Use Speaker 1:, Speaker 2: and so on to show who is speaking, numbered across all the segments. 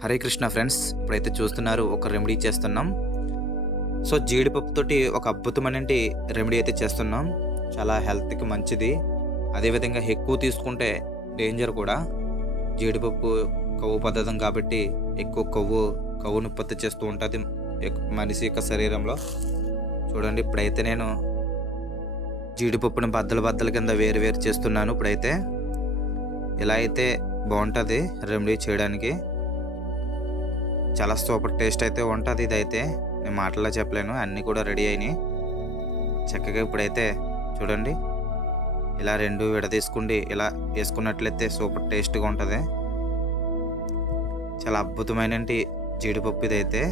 Speaker 1: Hare Krishna friends ఇప్పుడైతే చూస్తున్నారు ఒక రెమెడీ చేస్తున్నాం. సో జీడిపప్పుతోటి ఒక అద్భుతమైనటి రెమెడీ అయితే చేస్తున్నాం. చాలా హెల్త్కి మంచిది. అదేవిధంగా ఎక్కువ తీసుకుంటే డేంజర్ కూడా. జీడిపప్పు కొవ్వు పదార్థం కాబట్టి ఎక్కువ కొవ్వు కొవ్వును ఉత్పత్తి చేస్తూ ఉంటుంది మనిషి యొక్క శరీరంలో. చూడండి ఇప్పుడైతే నేను జీడిపప్పుని బద్దలు బద్దల కింద వేరు వేరు చేస్తున్నాను ఇప్పుడైతే. ఇలా అయితే బాగుంటుంది రెమెడీ చేయడానికి. చాలా సూపర్ టేస్ట్ అయితే ఉంటుంది ఇదైతే. నేను మాటల్లో చెప్పలేను అన్నీ కూడా రెడీ అయినాయి. చక్కగా ఇప్పుడైతే చూడండి ఇలా రెండు విడదీసుకోండి ఇలా వేసుకున్నట్లయితే సూపర్ టేస్ట్గా ఉంటుంది. చాలా అద్భుతమైన జీడిపప్పు ఇదైతే.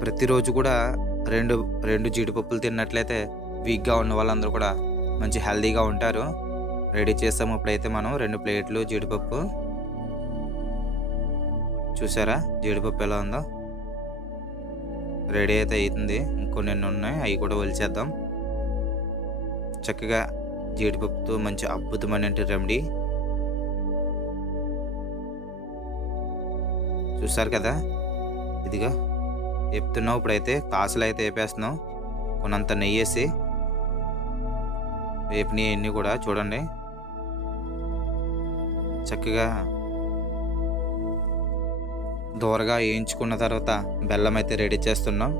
Speaker 1: ప్రతిరోజు కూడా రెండు రెండు జీడిపప్పులు తిన్నట్లయితే వీక్గా ఉన్న వాళ్ళందరూ కూడా మంచి హెల్తీగా ఉంటారు. రెడీ చేస్తాము ఇప్పుడైతే మనం రెండు ప్లేట్లు జీడిపప్పు. చూసారా? జీడిపప్పు ఎలా ఉందో? రెడీ అయితే అవుతుంది ఇంకొన్ని ఉన్నాయి? అవి కూడా వలిచేద్దాం. చక్కగా జీడిపప్పుతో మంచి అద్భుతమైన రెమెడీ. చూసారు కదా? ఇదిగా చెప్తున్నావు ఇప్పుడైతే. కాసులు అయితే వేపేస్తున్నాం కొనంత నెయ్యి వేసి వేపినవి అన్నీ కూడా చూడండి. చక్కగా దూరగా వేయించుకున్న తర్వాత బెల్లం అయితే రెడీ చేస్తున్నాం.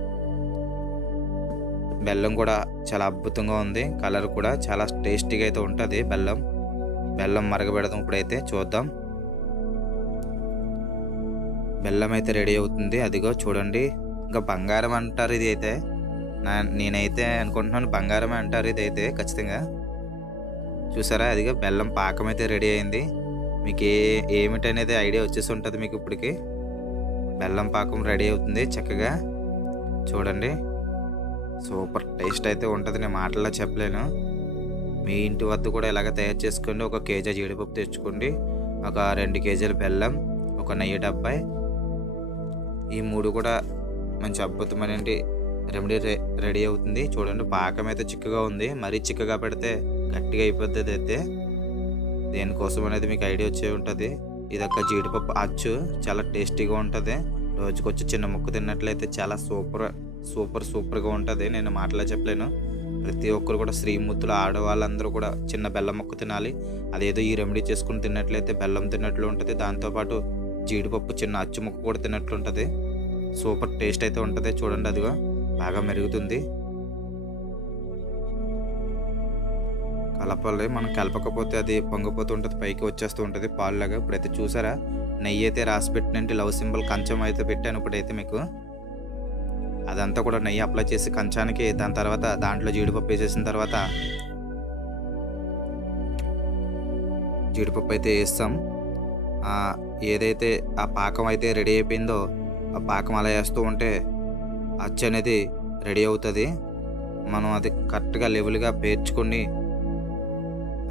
Speaker 1: బెల్లం కూడా చాలా అద్భుతంగా ఉంది. కలర్ కూడా చాలా టేస్టీగా అయితే ఉంటుంది బెల్లం. బెల్లం మరగబెడదాం ఇప్పుడైతే చూద్దాం. బెల్లం అయితే రెడీ అవుతుంది. అదిగో చూడండి. ఇంకా బంగారం అంటారు ఇది అయితే నా నేనైతే అనుకుంటున్నాను బంగారమే అంటారు ఇది అయితే ఖచ్చితంగా. చూసారా? అదిగో బెల్లం పాకం అయితే రెడీ అయింది. మీకు ఏ ఏమిటనేది ఐడియా వచ్చేసి ఉంటుంది మీకు ఇప్పటికి. బెల్లం పాకం రెడీ అవుతుంది చక్కగా. చూడండి. సూపర్. టేస్ట్ అయితే ఉంటుంది నేను మాటల్లో చెప్పలేను. మీ ఇంటి వద్ద కూడా ఇలాగ తయారు చేసుకోండి. ఒక కేజీ జీడిపప్పు తెచ్చుకోండి. ఒక రెండు కేజీల బెల్లం ఒక నెయ్యి డబ్బాయి ఈ మూడు కూడా మంచి అద్భుతమైన రెమెడీ రెడీ అవుతుంది. చూడండి పాకం అయితే చిక్కగా ఉంది. మరీ చిక్కగా పెడితే గట్టిగా అయిపోతుంది అయితే దేనికోసం అనేది మీకు ఐడియా వచ్చే ఉంటుంది. ఇది ఒక జీడిపప్పు. అచ్చు చాలా టేస్టీగా ఉంటుంది. రోజుకొచ్చి చిన్న ముక్క తిన్నట్లయితే చాలా సూపర్ సూపర్ సూపర్గా ఉంటుంది. నేను మాటలే చెప్పలేను. ప్రతి ఒక్కరు కూడా శ్రీమూర్తులు ఆడవాళ్ళందరూ కూడా చిన్న బెల్లం ముక్క తినాలి. అదేదో ఈ రెమెడీ చేసుకుని తిన్నట్లయితే బెల్లం తిన్నట్లు ఉంటుంది. దాంతోపాటు జీడిపప్పు చిన్న అచ్చు ముక్క కూడా తిన్నట్లు ఉంటుంది. సూపర్ టేస్ట్ అయితే ఉంటుంది. చూడండి అదిగో బాగా మెరుగుతుంది. కలపాలి. మనం కలపకపోతే అది పొంగిపోతూ ఉంటుంది పైకి వచ్చేస్తూ ఉంటుంది పాలులాగా. ఇప్పుడైతే చూసారా? నెయ్యి అయితే రాసి పెట్టినంటే లవ్ సింబల్ కంచం అయితే పెట్టాను ఇప్పుడైతే మీకు. అదంతా కూడా నెయ్యి అప్లై చేసి కంచానికి దాని తర్వాత దాంట్లో జీడిపప్పు వేసేసిన తర్వాత జీడిపప్పు అయితే వేస్తాం. ఏదైతే ఆ పాకం అయితే రెడీ అయిపోయిందో ఆ పాకం అలా వేస్తూ ఉంటే అచ్చు అనేది రెడీ అవుతుంది. మనం అది కరెక్ట్గా లెవెల్గా పేర్చుకొని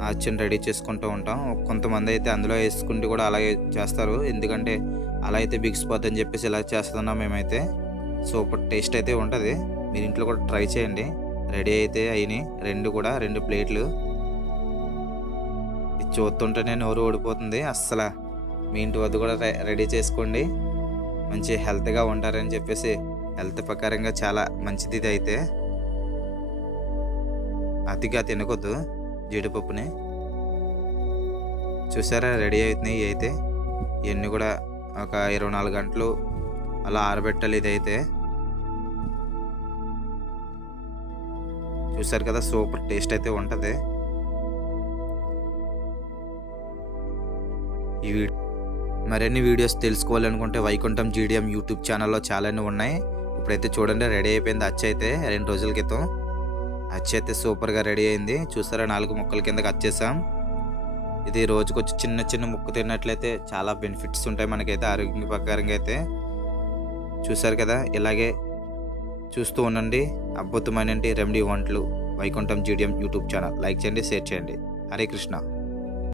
Speaker 1: అచ్చుని రెడీ చేసుకుంటూ ఉంటాం. కొంతమంది అయితే అందులో వేసుకుంటూ కూడా అలాగే చేస్తారు. ఎందుకంటే అలా అయితే బిగిసిపోద్ది అని చెప్పేసి ఇలా చేస్తున్నాం మేమైతే. సూపర్ టేస్ట్ అయితే ఉంటుంది. మీరు ఇంట్లో కూడా ట్రై చేయండి. రెడీ అయితే అయినాయి. రెండు కూడా రెండు ప్లేట్లు. చూస్తుంటేనే నోరు ఓడిపోతుంది అస్సలు మీ ఇంటి వద్ద కూడా రె- రెడీ చేసుకోండి. మంచి హెల్త్గా ఉంటారని చెప్పేసి హెల్త్ ప్రకారంగా చాలా మంచిది ఇది అయితే అతిగా తినకొద్దు జీడిపప్పుని. చూసారా? రెడీ అవుతున్నాయి అయితే ఇవన్నీ కూడా ఒక ఇరవై నాలుగు గంటలు అలా ఆరబెట్టాలి ఇది అయితే చూసారు కదా? సూపర్ టేస్ట్ అయితే ఉంటుంది. ఈ మరిన్ని వీడియోస్ తెలుసుకోవాలనుకుంటే వైకుంఠం జీడిఎం యూట్యూబ్ ఛానల్లో చాలానే ఉన్నాయి. ఇప్పుడైతే చూడండి రెడీ అయిపోయింది అచ్చ అయితే రెండు రోజుల క్రితం. అచ్చ అయితే సూపర్గా రెడీ అయింది. చూసారా నాలుగు ముక్కల కిందకి వచ్చేసాం ఇది రోజుకొచ్చి చిన్న చిన్న ముక్క తిన్నట్లయితే చాలా బెనిఫిట్స్ ఉంటాయి మనకైతే ఆరోగ్య ప్రకారంగా అయితే. చూసారు కదా ఇలాగే చూస్తూ ఉండండి. అద్భుతమైన రెమెడీ వంటలు Vaikuntham GDM YouTube channel. Like చేయండి షేర్ చేయండి. హరే కృష్ణ.